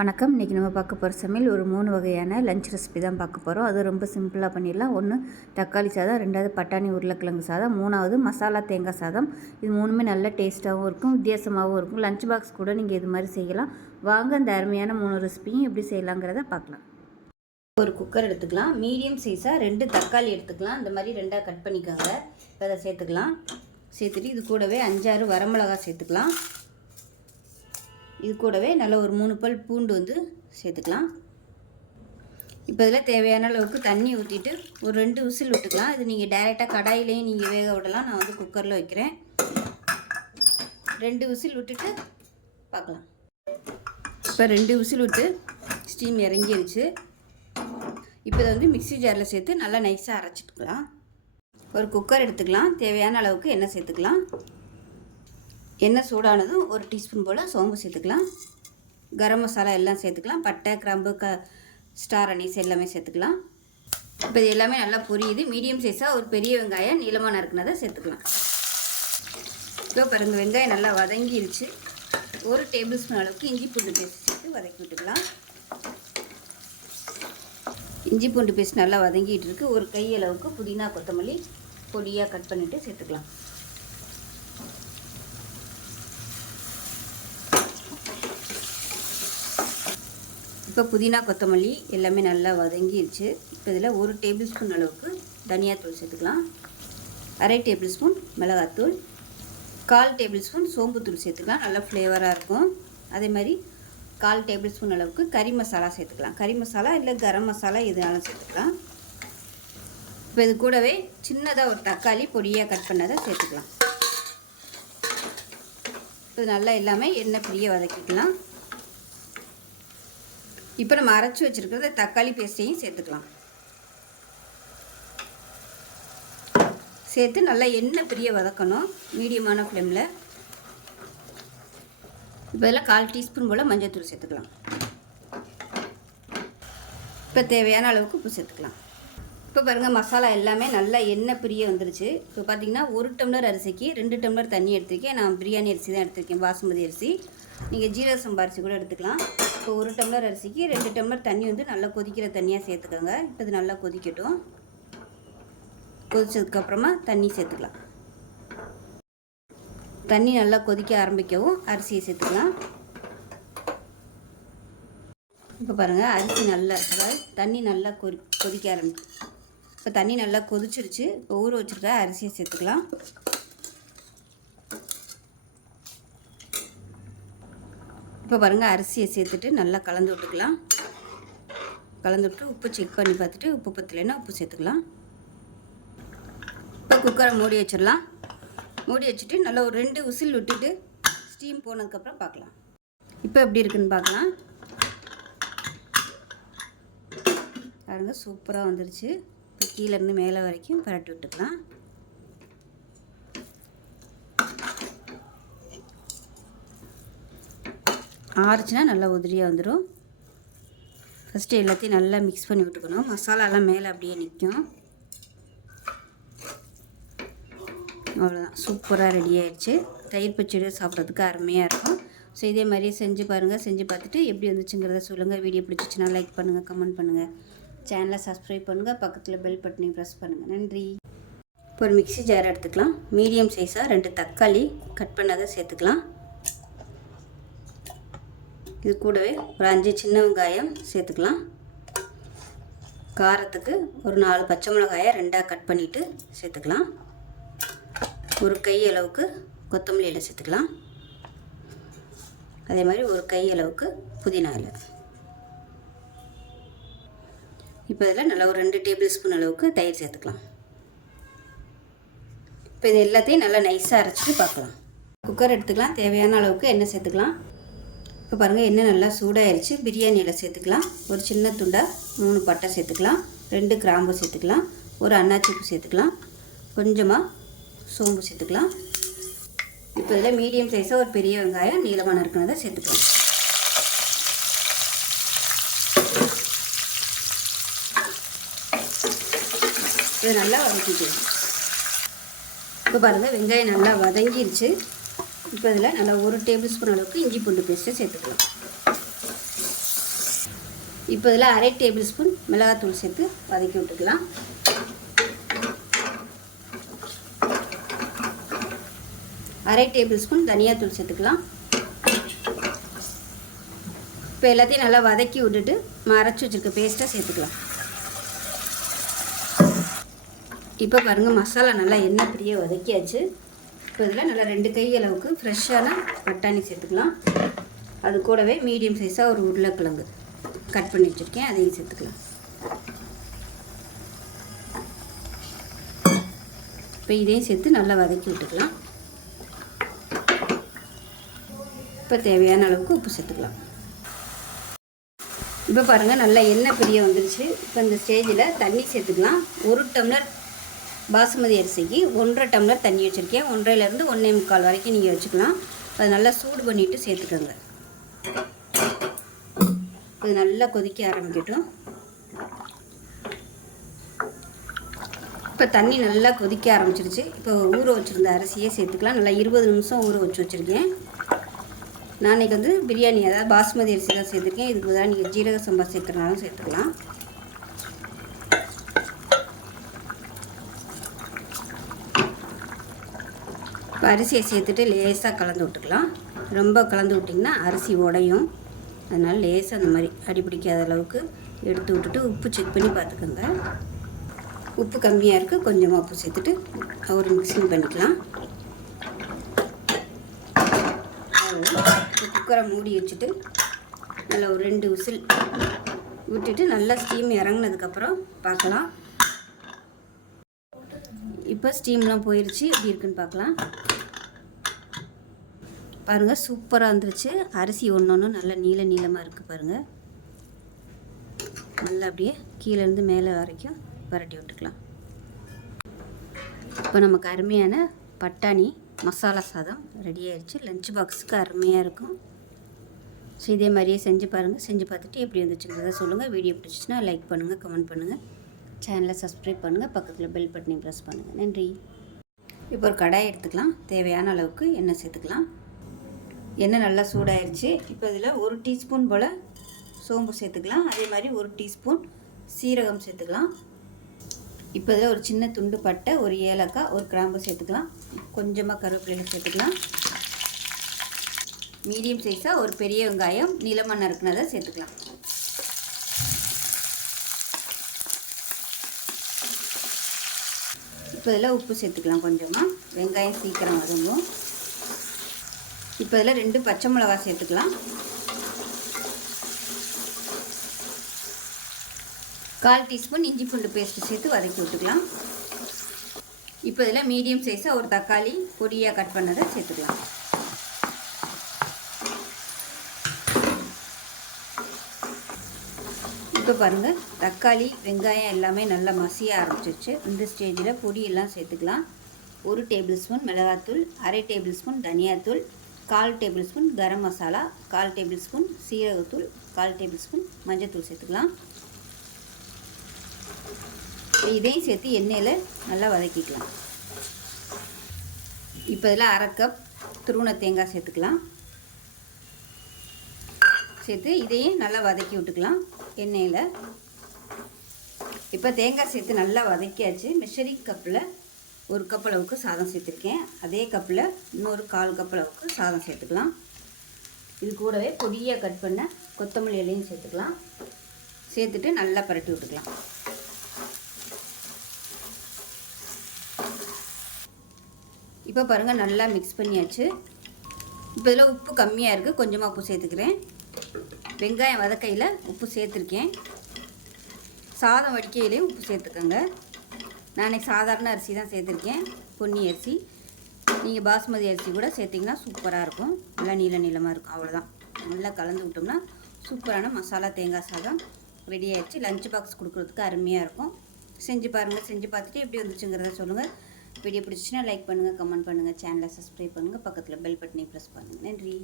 வணக்கம். இன்றைக்கி நம்ம பார்க்க போகிற சமையல் ஒரு 3 வகையான லஞ்ச் ரெசிபி தான் பார்க்க போகிறோம். அது ரொம்ப சிம்பிளாக பண்ணிடலாம். ஒன்று தக்காளி சாதம், ரெண்டாவது பட்டாணி உருளைக்கிழங்கு சாதம், மூணாவது மசாலா தேங்காய் சாதம். இது மூணுமே நல்ல டேஸ்ட்டாகவும் இருக்கும், வித்தியாசமாகவும் இருக்கும். லஞ்ச் பாக்ஸ் கூட நீங்கள் இது மாதிரி செய்யலாம். வாங்க இந்த அருமையான 3 ரெசிபியும் எப்படி செய்யலாங்கிறத பார்க்கலாம். ஒரு குக்கர் எடுத்துக்கலாம். மீடியம் சைஸாக 2 தக்காளி எடுத்துக்கலாம். இந்த மாதிரி 2ஆக கட் பண்ணிக்கோங்க. இப்போ அதை சேர்த்துக்கலாம். சேர்த்துட்டு இது கூடவே 5-6 வரமிளகா சேர்த்துக்கலாம். இது கூடவே நல்ல ஒரு 3 பல் பூண்டு சேர்த்துக்கலாம். இப்போ இதில் தேவையான அளவுக்கு தண்ணி ஊற்றிட்டு ஒரு 2 விசில் விட்டுக்கலாம். இது நீங்கள் டைரெக்டாக கடாயிலையும் நீங்கள் வேக விடலாம். நான் குக்கரில் வைக்கிறேன். 2 விசில் விட்டுட்டு பார்க்கலாம். இப்போ 2 விசில் விட்டு ஸ்டீம் இறங்கிருச்சு. இப்போ இதை மிக்ஸி ஜாரில் சேர்த்து நல்லா நைஸாக அரைச்சிட்டுக்கலாம். ஒரு குக்கர் எடுத்துக்கலாம். தேவையான அளவுக்கு எண்ணெய் சேர்த்துக்கலாம். எண்ணெய் சூடானதும் 1 டீஸ்பூன் போல் சோம்பு சேர்த்துக்கலாம். கரம் மசாலா எல்லாம் சேர்த்துக்கலாம். பட்டை, கிராம்பு, ஸ்டார் அனீஸ் எல்லாமே சேர்த்துக்கலாம். இப்போ இது எல்லாமே நல்லா பொரியுது. மீடியம் சைஸாக ஒரு பெரிய வெங்காயம் நீளமாக நறுக்குனதை சேர்த்துக்கலாம். இப்போ பாருங்கள், வெங்காயம் நல்லா வதங்கிருச்சு. 1 டேபிள் ஸ்பூன் அளவுக்கு இஞ்சி பூண்டு பேஸ்ட் சேர்த்து வதக்கி விட்டுக்கலாம். இஞ்சி பூண்டு பேஸ்ட் நல்லா வதங்கிட்டு இருக்கு. ஒரு கை அளவுக்கு புதினா, கொத்தமல்லி பொடியாக கட் பண்ணிவிட்டு சேர்த்துக்கலாம். இப்போ புதினா, கொத்தமல்லி எல்லாமே நல்லா வதங்கிடுச்சு. இப்போ இதில் 1 டேபிள் ஸ்பூன் அளவுக்கு தனியாத்தூள் சேர்த்துக்கலாம். 1/2 டேபிள் ஸ்பூன் மிளகாத்தூள், 1/4 டேபிள் ஸ்பூன் சோம்புத்தூள் சேர்த்துக்கலாம். நல்லா ஃப்ளேவராக இருக்கும். அதே மாதிரி 1/4 டேபிள் ஸ்பூன் அளவுக்கு கறி மசாலா சேர்த்துக்கலாம். கறி மசாலா இல்லை கரம் மசாலா எதுனாலும் சேர்த்துக்கலாம். இப்போ இது கூடவே சின்னதாக ஒரு தக்காளி பொடியாக கட் பண்ணதை சேர்த்துக்கலாம். இது நல்லா எல்லாமே எண்ணெய் பிரிய வதக்கிக்கலாம். இப்போ நம்ம அரைச்சி வச்சுருக்கிறது தக்காளி பேஸ்ட்டையும் சேர்த்துக்கலாம். சேர்த்து நல்லா எண்ணெய் பிரிய வதக்கணும் மீடியமான ஃப்ளேமில். இப்போ இதில் 1/4 டீஸ்பூன் போல் மஞ்சள்தூள் சேர்த்துக்கலாம். இப்போ தேவையான அளவுக்கு உப்பு சேர்த்துக்கலாம். இப்போ பாருங்கள், மசாலா எல்லாமே நல்லா எண்ணெய் பிரிய வந்துருச்சு. இப்போ பார்த்திங்கன்னா 1 டம்ளர் அரிசிக்கு 2 டம்ளர் தண்ணி எடுத்துருக்கேன். நான் பிரியாணி அரிசி தான் எடுத்திருக்கேன், பாசுமதி அரிசி. நீங்கள் ஜீரக சம்பா அரிசி கூட எடுத்துக்கலாம். இப்போ 1 டம்ளர் அரிசிக்கு 2 டம்ளர் தண்ணி நல்லா கொதிக்கிற தண்ணியாக சேர்த்துக்கோங்க. இப்போ இது நல்லா கொதிக்கட்டும். கொதிச்சதுக்கப்புறமா தண்ணி சேர்த்துக்கலாம். தண்ணி நல்லா கொதிக்க ஆரம்பிக்கவும் அரிசியை சேர்த்துக்கலாம். இப்போ பாருங்கள், அரிசி நல்லா இருக்குது. தண்ணி நல்லா கொதிக்க ஆரம்பிக்கும். இப்போ தண்ணி நல்லா கொதிச்சிருச்சு. இப்போ ஊற வச்சுருக்க அரிசியை சேர்த்துக்கலாம். இப்போ பாருங்கள், அரிசியை சேர்த்துட்டு நல்லா கலந்து விட்டுக்கலாம். கலந்து விட்டு உப்பு செக் பண்ணி பார்த்துட்டு உப்பு பத்தலைன்னா உப்பு சேர்த்துக்கலாம். இப்போ குக்கரை மூடி வச்சிடலாம். மூடி வச்சுட்டு நல்லா ஒரு 2 விசில் விட்டுட்டு ஸ்டீம் போனதுக்கப்புறம் பார்க்கலாம். இப்போ எப்படி இருக்குன்னு பார்க்கலாம். பாருங்கள், சூப்பராக வந்துருச்சு. இப்போ கீழேருந்து மேலே வரைக்கும் பரட்டி விட்டுக்கலாம். ஆறுச்சுன்னா நல்லா உதிரியாக வந்துடும். ஃபஸ்ட்டு எல்லாத்தையும் நல்லா மிக்ஸ் பண்ணி விட்டுக்கணும். மசாலாலாம் மேலே அப்படியே நிற்கும். அவ்வளோதான், சூப்பராக ரெடி ஆயிடுச்சு. தயிர் பச்சடி சாப்பிட்றதுக்கு அருமையாக இருக்கும். ஸோ இதே மாதிரியே செஞ்சு பாருங்கள். செஞ்சு பார்த்துட்டு எப்படி வந்துச்சுங்கிறத சொல்லுங்கள். வீடியோ பிடிச்சிச்சின்னா லைக் பண்ணுங்கள், கமெண்ட் பண்ணுங்கள், சேனலை சப்ஸ்கிரைப் பண்ணுங்கள், பக்கத்தில் பெல் பட்டனையும் ப்ரெஸ் பண்ணுங்கள். நன்றி. இப்போ ஒரு மிக்ஸி ஜார் எடுத்துக்கலாம். மீடியம் சைஸாக 2 தக்காளி கட் பண்ணதை சேர்த்துக்கலாம். இது கூடவே ஒரு 5 சின்ன வெங்காயம் சேர்த்துக்கலாம். காரத்துக்கு ஒரு 4 பச்சை மிளகாயை 2ஆக கட் பண்ணிவிட்டு சேர்த்துக்கலாம். ஒரு கை அளவுக்கு கொத்தமல்லி இலை சேர்த்துக்கலாம். அதே மாதிரி ஒரு கை அளவுக்கு புதினா இலை. இப்போ இதில் நல்லா ஒரு 2 டேபிள் ஸ்பூன் அளவுக்கு தயிர் சேர்த்துக்கலாம். இப்போ இது எல்லாத்தையும் நல்லா நைஸாக அரைச்சிட்டு பார்க்கலாம். குக்கர் எடுத்துக்கலாம். தேவையான அளவுக்கு எண்ணெய் சேர்த்துக்கலாம். இப்போ பாருங்கள், எண்ணெய் நல்லா சூடாகிடுச்சு. பிரியாணி இலை சேர்த்துக்கலாம். ஒரு சின்ன துண்டாக 3 பட்டை சேர்த்துக்கலாம். 2 கிராம்பு சேர்த்துக்கலாம். ஒரு அன்னாச்சிப்பூ சேர்த்துக்கலாம். கொஞ்சமாக சோம்பு சேர்த்துக்கலாம். இப்போ இதில் மீடியம் சைஸாக ஒரு பெரிய வெங்காயம் நீளமாக நறுக்குனதை சேர்த்துக்கலாம். இதை நல்லா வதக்கிக்கலாம். இப்போ பாருங்கள், வெங்காயம் நல்லா வதங்கிருச்சு. இப்போ இதில் நல்லா 1 டேபிள் ஸ்பூன் அளவுக்கு இஞ்சி பூண்டு பேஸ்ட்டை சேர்த்துக்கலாம். இப்போ இதில் 1/2 டேபிள் ஸ்பூன் மிளகாத்தூள் சேர்த்து வதக்கி விட்டுக்கலாம். அரை டேபிள் ஸ்பூன் தனியாத்தூள் சேர்த்துக்கலாம். இப்போ எல்லாத்தையும் நல்லா வதக்கி விட்டுட்டு அரைச்சி வச்சுருக்க பேஸ்ட்டை சேர்த்துக்கலாம். இப்போ பாருங்கள் மசாலா நல்லா எண்ணெய் பிரிய வதக்கியாச்சு. இப்போ இதில் நல்லா 2 கை அளவுக்கு ஃப்ரெஷ்ஷான பட்டாணி சேர்த்துக்கலாம். அது கூடவே மீடியம் சைஸாக ஒரு உருளைக்கிழங்கு கட் பண்ணி வச்சுருக்கேன், அதையும் சேர்த்துக்கலாம். இப்போ இதையும் சேர்த்து நல்லா வதக்கி விட்டுக்கலாம். இப்போ தேவையான அளவுக்கு உப்பு சேர்த்துக்கலாம். இப்போ பாருங்கள் நல்லா எண்ணெய் பிரிய வந்துருச்சு. இப்போ இந்த ஸ்டேஜில் தண்ணி சேர்த்துக்கலாம். 1 டம்ளர் பாசுமதி அரிசிக்கு 1.5 டம்ளர் தண்ணி வச்சுருக்கேன். 1.5லேருந்து 1.25 வரைக்கும் நீங்கள் வச்சுக்கலாம். அது நல்லா சூடு பண்ணிவிட்டு சேர்த்துக்கோங்க. இது நல்லா கொதிக்க ஆரம்பிக்கட்டும். இப்போ தண்ணி நல்லா கொதிக்க ஆரம்பிச்சிருச்சு. இப்போ ஊற வச்சுருந்த அரிசியே சேர்த்துக்கலாம். நல்லா 20 நிமிஷம் ஊற வச்சுருக்கேன். நான் இன்றைக்கி வந்து பிரியாணி அதாவது பாஸ்மதி அரிசி தான் சேர்த்துருக்கேன். இதுக்கு பதிலாக நீங்கள் ஜீரக சம்பா சேர்க்குறனாலும் சேர்த்துக்கலாம். இப்போ அரிசியை சேர்த்துட்டு லேசாக கலந்து விட்டுக்கலாம். ரொம்ப கலந்து விட்டிங்கன்னா அரிசி உடையும். அதனால் லேசாக அந்த மாதிரி அடிப்பிடிக்காத அளவுக்கு எடுத்து விட்டுட்டு உப்பு செக் பண்ணி பார்த்துக்கோங்க. உப்பு கம்மியாக இருக்குது, கொஞ்சமாக உப்பு சேர்த்துட்டு ஒரு மிக்சிங் பண்ணிக்கலாம். குக்கரை மூடி வச்சுட்டு நல்லா ஒரு 2 விசில் விட்டுட்டு நல்லா ஸ்டீம் இறங்கினதுக்கப்புறம் பார்க்கலாம். இப்போ ஸ்டீம்லாம் போயிடுச்சு, எப்படி இருக்குன்னு பார்க்கலாம். பாருங்கள் சூப்பராக வந்துருச்சு. அரிசி ஒன்று நல்லா நீளமாக இருக்குது பாருங்கள். நல்லா அப்படியே கீழேருந்து மேலே வரைக்கும் பரட்டி விட்டுக்கலாம். இப்போ நமக்கு அருமையான பட்டாணி மசாலா சாதம் ரெடி ஆயிடுச்சு. லஞ்ச் பாக்ஸுக்கு அருமையாக இருக்கும். ஸோ இதே மாதிரியே செஞ்சு பாருங்கள். செஞ்சு பார்த்துட்டு எப்படி வந்துச்சுங்கிறத சொல்லுங்கள். வீடியோ பிடிச்சிச்சின்னா லைக் பண்ணுங்கள், கமெண்ட் பண்ணுங்கள், சேனலை சப்ஸ்கிரைப் பண்ணுங்கள், பக்கத்தில் பெல் பட்டனையும் ப்ரெஸ் பண்ணுங்கள். நன்றி. இப்போ ஒரு கடாய் எடுத்துக்கலாம். தேவையான அளவுக்கு எண்ணெய் சேர்த்துக்கலாம். எண்ணெய் நல்லா சூடாயிருச்சு. இப்போ இதில் 1 டீஸ்பூன் போல் சோம்பு சேர்த்துக்கலாம். அதே மாதிரி 1 டீஸ்பூன் சீரகம் சேர்த்துக்கலாம். இப்போ இதில் ஒரு சின்ன துண்டு பட்டை, ஒரு ஏலக்காய், ஒரு கிராம்பு சேர்த்துக்கலாம். கொஞ்சமாக கருவேப்பிலை சேர்த்துக்கலாம். மீடியம் சைஸாக ஒரு பெரிய வெங்காயம் நீளமாக நறுக்குனதை சேர்த்துக்கலாம். இப்போ இதில் உப்பு சேர்த்துக்கலாம் கொஞ்சமாக. வெங்காயம் சீக்கிரம் வதங்கும். இப்போ இதில் 2 பச்சை மிளகா சேர்த்துக்கலாம். 1/4 டீஸ்பூன் இஞ்சி பூண்டு பேஸ்ட்டு சேர்த்து வதக்கி விட்டுக்கலாம். இப்போ இதில் மீடியம் சைஸாக ஒரு தக்காளி பொடியாக கட் பண்ணதை சேர்த்துக்கலாம். இப்போ பாருங்கள் தக்காளி வெங்காயம் எல்லாமே நல்லா மசிய ஆரம்பிச்சிருச்சு. இந்த ஸ்டேஜில் பொடியெல்லாம் சேர்த்துக்கலாம். 1 டேபிள் ஸ்பூன் மிளகாத்தூள், 1/2 டேபிள் ஸ்பூன் தனியாத்தூள், 1/4 table spoon garam masala, 1/4 table spoon சீரகத்தூள், 1/4 டேபிள் ஸ்பூன் மஞ்சத்தூள் சேர்த்துக்கலாம். இதையும் சேர்த்து எண்ணெயில் நல்லா வதக்கிக்கலாம். இப்போ இதில் 1/2 கப் துருவன தேங்காய் சேர்த்துக்கலாம். சேர்த்து இதையும் நல்லா வதக்கி விட்டுக்கலாம் எண்ணெயில். இப்போ தேங்காய் சேர்த்து நல்லா வதக்கியாச்சு. மெஷரிங் கப்பில் 1 கப் அளவுக்கு சாதம் சேர்த்துருக்கேன். அதே கப்பில் இன்னொரு 1/4 கப் அளவுக்கு சாதம் சேர்த்துக்கலாம். இது கூடவே பொடியாக கட் பண்ண கொத்தமல்லி இலையும் சேர்த்துக்கலாம். சேர்த்துட்டு நல்லா பரட்டி விட்டுக்கலாம். இப்போ பாருங்கள் நல்லா மிக்ஸ் பண்ணியாச்சு. இப்போ இதில் உப்பு கம்மியாக இருக்குது, கொஞ்சமாக உப்பு சேர்த்துக்கிறேன். வெங்காயம் வதக்கையில் உப்பு சேர்த்துருக்கேன். சாதம் வடிக்கையிலையும் உப்பு சேர்த்துக்கோங்க. நான் சாதாரண அரிசி தான் சேர்த்துருக்கேன், பொன்னி அரிசி. நீங்கள் பாஸ்மதி அரிசி கூட சேர்த்திங்கன்னா சூப்பராக இருக்கும். நல்லா நீளமாக இருக்கும். அவ்வளோதான். நல்லா கலந்து விட்டோம்னா சூப்பரான மசாலா தேங்காய் சாதம் ரெடி ஆகிடுச்சு. லஞ்ச் பாக்ஸ் கொடுக்குறதுக்கு அருமையாக இருக்கும். செஞ்சு பாருங்கள். செஞ்சு பார்த்துட்டு எப்படி வந்துச்சுங்கிறத சொல்லுங்கள். வீடியோ பிடிச்சிச்சின்னா லைக் பண்ணுங்கள், கமெண்ட் பண்ணுங்கள், சேனலை சப்ஸ்கிரைப் பண்ணுங்கள், பக்கத்தில் பெல் பட்டனை ப்ரெஸ் பண்ணுங்கள். நன்றி.